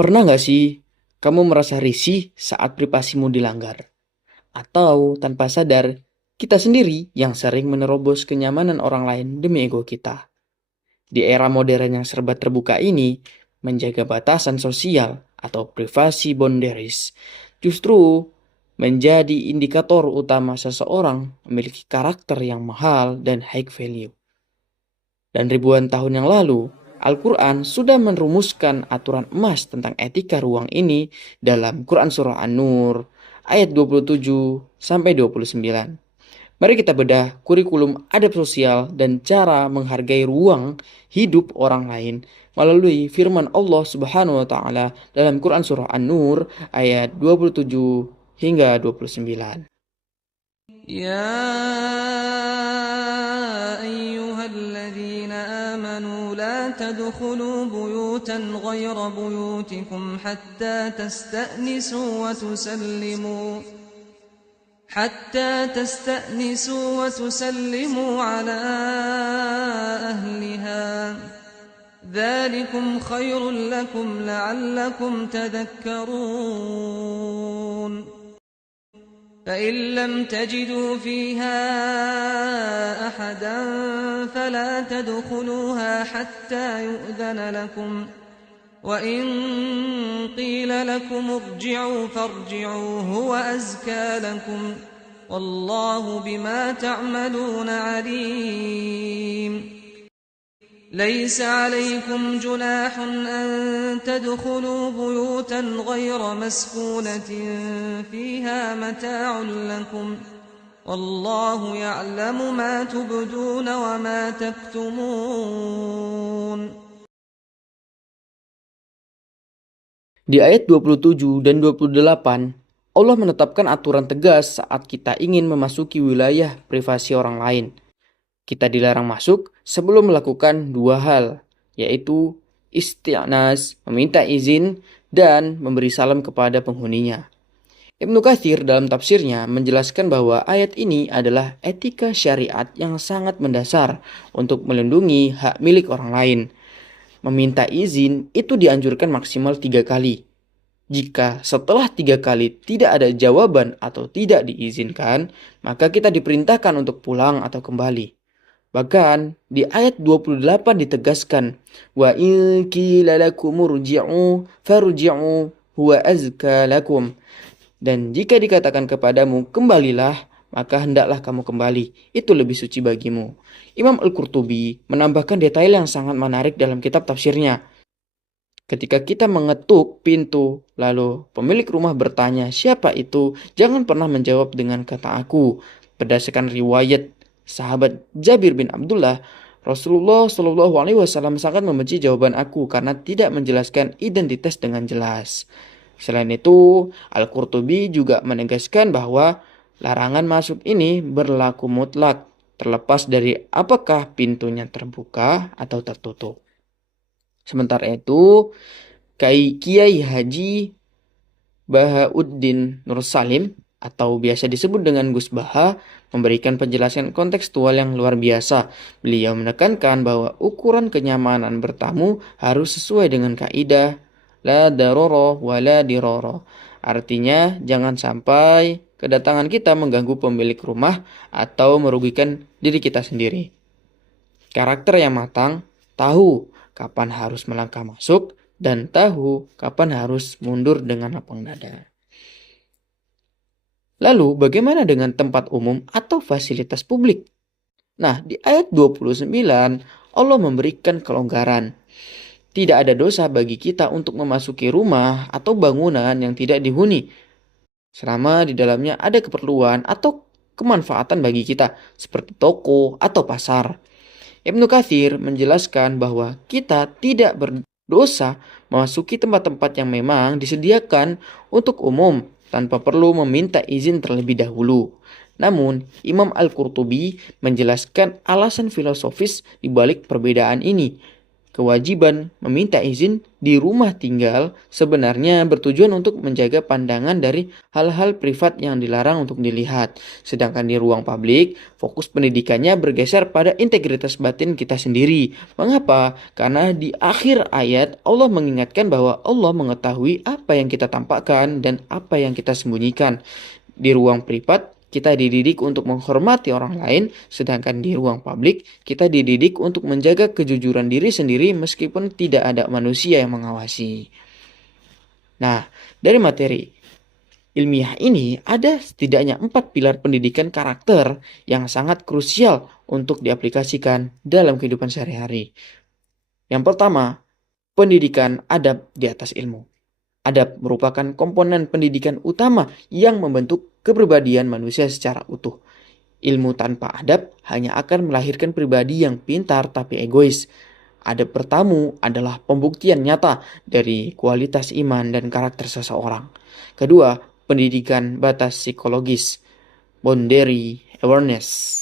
Pernah nggak sih kamu merasa risih saat privasimu dilanggar? Atau tanpa sadar, kita sendiri yang sering menerobos kenyamanan orang lain demi ego kita. Di era modern yang serba terbuka ini, menjaga batasan sosial atau privasi boundaries justru menjadi indikator utama seseorang memiliki karakter yang mahal dan high value. Dan ribuan tahun yang lalu, Al-Quran sudah merumuskan aturan emas tentang etika ruang ini dalam Quran Surah An-Nur ayat 27 sampai 29. Mari kita bedah kurikulum adab sosial dan cara menghargai ruang hidup orang lain melalui firman Allah Subhanahu wa taala dalam Quran Surah An-Nur ayat 27 hingga 29. يا أيها الذين آمنوا لا تدخلوا بيوتا غير بيوتكم حتى تستأنسوا وتسلموا على أهلها ذلكم خير لكم لعلكم تذكرون فإن لم تجدوا فيها أحدا فلا تدخلوها حتى يؤذن لكم وإن قيل لكم ارجعوا فارجعوا هو أزكى لكم والله بما تعملون عليم ليس عليكم جناح أن تدخلوا بيوتا غير مسكونة فيها متاع لكم والله يعلم ما تبدون وما تكتمون. Di ayat 27 dan 28, Allah menetapkan aturan tegas saat kita ingin memasuki wilayah privasi orang lain. Kita dilarang masuk sebelum melakukan dua hal, yaitu isti'nas, meminta izin, dan memberi salam kepada penghuninya. Ibnu Katsir dalam tafsirnya menjelaskan bahwa ayat ini adalah etika syariat yang sangat mendasar untuk melindungi hak milik orang lain. Meminta izin itu dianjurkan maksimal 3 kali. Jika setelah 3 kali tidak ada jawaban atau tidak diizinkan, maka kita diperintahkan untuk pulang atau kembali. Bahkan di ayat 28 ditegaskan, wa in qila lakum urji'u farji'u huwa azka lakum. Dan jika dikatakan kepadamu kembalilah, maka hendaklah kamu kembali. Itu lebih suci bagimu. Imam Al-Qurtubi menambahkan detail yang sangat menarik dalam kitab tafsirnya. Ketika kita mengetuk pintu, lalu pemilik rumah bertanya, "Siapa itu?" Jangan pernah menjawab dengan kata "aku." Berdasarkan riwayat sahabat Jabir bin Abdullah, Rasulullah Shallallahu Alaihi Wasallam sangat membenci jawaban "aku" karena tidak menjelaskan identitas dengan jelas. Selain itu, Al-Qurtubi juga menegaskan bahwa larangan masuk ini berlaku mutlak, terlepas dari apakah pintunya terbuka atau tertutup. Sementara itu, Kiai Haji Bahauddin Nur Salim atau biasa disebut dengan Gus Baha memberikan penjelasan kontekstual yang luar biasa. Beliau menekankan bahwa ukuran kenyamanan bertamu harus sesuai dengan kaidah la darara wa la dirara. Artinya jangan sampai kedatangan kita mengganggu pemilik rumah atau merugikan diri kita sendiri. Karakter yang matang tahu kapan harus melangkah masuk dan tahu kapan harus mundur dengan lapang dada. Lalu bagaimana dengan tempat umum atau fasilitas publik? Nah, di ayat 29 Allah memberikan kelonggaran. Tidak ada dosa bagi kita untuk memasuki rumah atau bangunan yang tidak dihuni, selama di dalamnya ada keperluan atau kemanfaatan bagi kita, seperti toko atau pasar. Ibnu Katsir menjelaskan bahwa kita tidak berdosa memasuki tempat-tempat yang memang disediakan untuk umum tanpa perlu meminta izin terlebih dahulu. Namun, Imam Al-Qurtubi menjelaskan alasan filosofis di balik perbedaan ini. Kewajiban meminta izin di rumah tinggal sebenarnya bertujuan untuk menjaga pandangan dari hal-hal privat yang dilarang untuk dilihat. Sedangkan di ruang publik, fokus pendidikannya bergeser pada integritas batin kita sendiri. Mengapa? Karena di akhir ayat Allah mengingatkan bahwa Allah mengetahui apa yang kita tampakkan dan apa yang kita sembunyikan. Di ruang privat, kita dididik untuk menghormati orang lain, sedangkan di ruang publik, kita dididik untuk menjaga kejujuran diri sendiri meskipun tidak ada manusia yang mengawasi. Nah, dari materi ilmiah ini ada setidaknya 4 pilar pendidikan karakter yang sangat krusial untuk diaplikasikan dalam kehidupan sehari-hari. Yang pertama, pendidikan adab di atas ilmu. Adab merupakan komponen pendidikan utama yang membentuk kepribadian manusia secara utuh. Ilmu tanpa adab hanya akan melahirkan pribadi yang pintar tapi egois. Adab bertamu adalah pembuktian nyata dari kualitas iman dan karakter seseorang. Kedua, pendidikan batas psikologis, boundary awareness.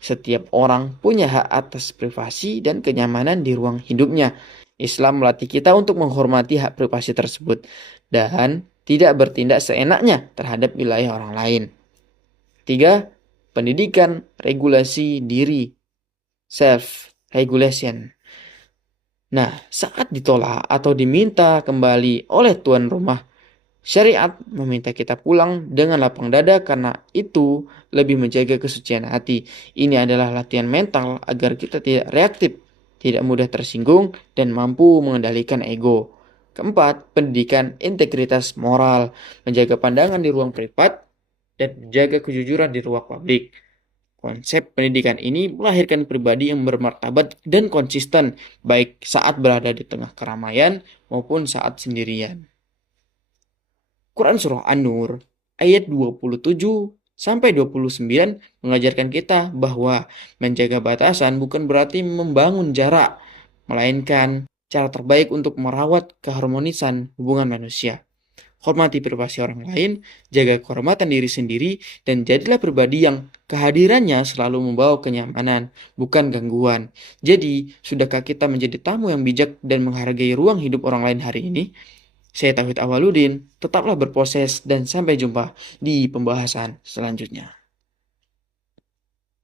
Setiap orang punya hak atas privasi dan kenyamanan di ruang hidupnya. Islam melatih kita untuk menghormati hak privasi tersebut dan tidak bertindak seenaknya terhadap wilayah orang lain. Tiga, pendidikan regulasi diri, self-regulation. Nah, saat ditolak atau diminta kembali oleh tuan rumah, syariat meminta kita pulang dengan lapang dada karena itu lebih menjaga kesucian hati. Ini adalah latihan mental agar kita tidak reaktif, tidak mudah tersinggung, dan mampu mengendalikan ego. Keempat, pendidikan integritas moral, menjaga pandangan di ruang privat dan menjaga kejujuran di ruang publik. Konsep pendidikan ini melahirkan pribadi yang bermartabat dan konsisten, baik saat berada di tengah keramaian maupun saat sendirian. Quran Surah An-Nur ayat 27 sampai 29 mengajarkan kita bahwa menjaga batasan bukan berarti membangun jarak, melainkan cara terbaik untuk merawat keharmonisan hubungan manusia. Hormati privasi orang lain, jaga kehormatan diri sendiri, dan jadilah pribadi yang kehadirannya selalu membawa kenyamanan, bukan gangguan. Jadi, sudahkah kita menjadi tamu yang bijak dan menghargai ruang hidup orang lain hari ini? Saya Tauhid Awaludin, tetaplah berproses dan sampai jumpa di pembahasan selanjutnya.